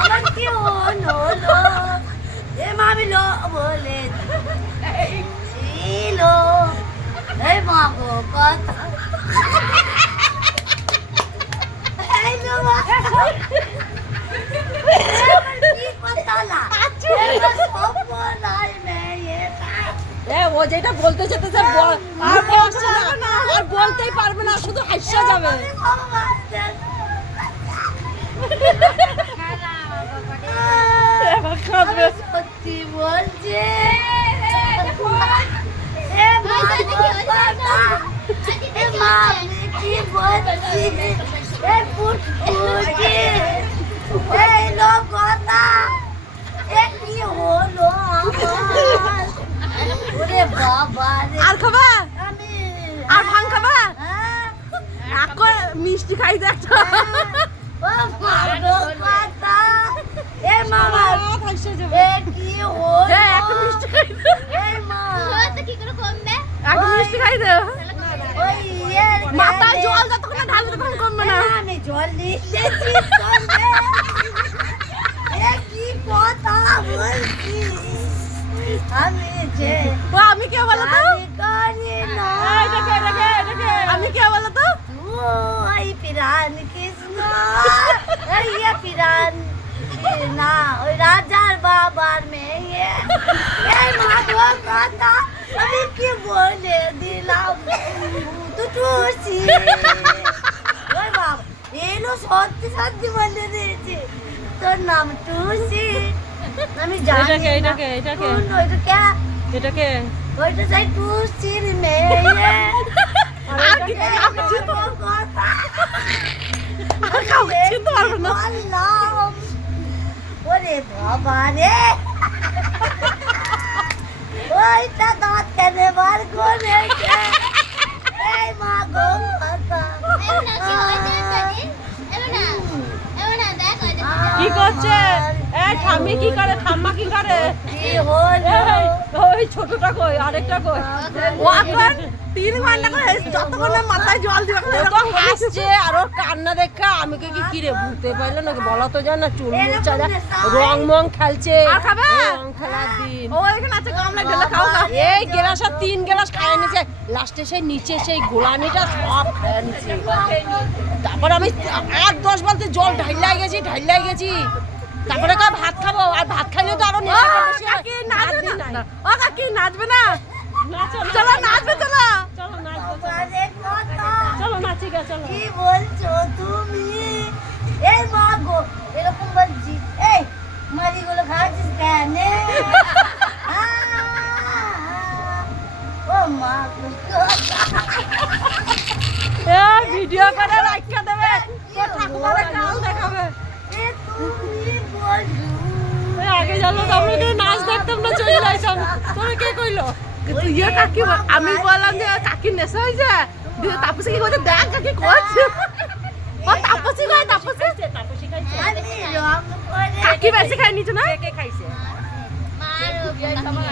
আমার কি হলো এ মামি লো বলে ছিল এই মা গো কথা এই মা কি কথা না সব নাই মেয়ে ও যেটা বলতে যেতেছে আর বলছে না আর বলতেই পারবে না শুধু হাসা যাবে সত্যি বলছে কি বলছি এই লোক কথা কি হলো আমার ওরে বাবা আর খাবা আমি আর ভাঙ খাবা এখন মিষ্টি খাই দেখো ও ভালো কথা এ মামা হাসা যাবে এ কি হলো একটা মিষ্টি খাই এ মা তো কি করে কমবে একটা মিষ্টি খাই দাও ওই এর মাথায় জল যতক্ষণ না ঢালবে ততক্ষণ কমবে না আমি জল দিতেছি কমবে এ কি কথা বলছি আমি যে আমি কে বলো তো আমি করি না এটাকে আমি কে বলো তো ওই পিরান কৃষ্ণ এই পিরান না ওই রাজার বাবার মেয়ে এই মাধব কথা আমি কি বলে দিলাম টুটুসি ওই বাবা এলো সত্যি সত্যি বলে দিয়েছি তোর নাম টুসি আমি জানি এটাকে ওইটা সেই টুসির মেয়ে আর কিছু কথা আর কাউকে চিনতে পারবে না বললাম ওরে বাবা রে ওইটা দাঁত কেনে বার করেছে এই মা গো কথা কি করছে এই ঠাম্মি কি করে ঠাম্মা কি করে কি হলো ওই ছোটটা কই আরেকটা কই ও এখন 3 ঘন্টা করে যতক্ষণ না মাথায় জল দিবে তো হাসছে আর ওর কান্না দেখে আমি কি রে ভুলতে পারলো নাকি বলা তো যায় না চুল মুছা যায় রং মং খেলছে রং খেলার দিন ও এখানে আছে কামলা গেলে খাও এই গ্লাস আর 3 গ্লাস খায় নিছে লাস্টে সেই নিচে সেই গোলানিটা সব খায় নিছে তারপর আমি 8-10 বালতি জল ঢাইলাই গেছি তারপরে ভাত খাবো আর ভাত খাইলেও তো আরো নেশা করতেছি কাকি নাচবে না ও কাকি নাচবে না চলো নাচবে চলো বাবারে কথা চলো নাচি গে চলো কি বলছো তুমি এই মা গো এরকম বলছি এই মারিগুলো খাচ্ছিস কেন ও মা গো ভিডিও করে রাখা দেবে তো ঠাকুমারে কাল দেখাবে এ তুমি বলছো আগে জানো তো আমরা নাচ দেখতাম না চলে যাইতাম তোরে কে কইলো তুই কাকি আমি বললাম যে কাকি নেশা হইছে দিয়ে তাপসী কি কইছে দেখ কাকি করছে ও তাপসী খাইছে আমি রং করে কাকি বেশি খাই নিছ না মার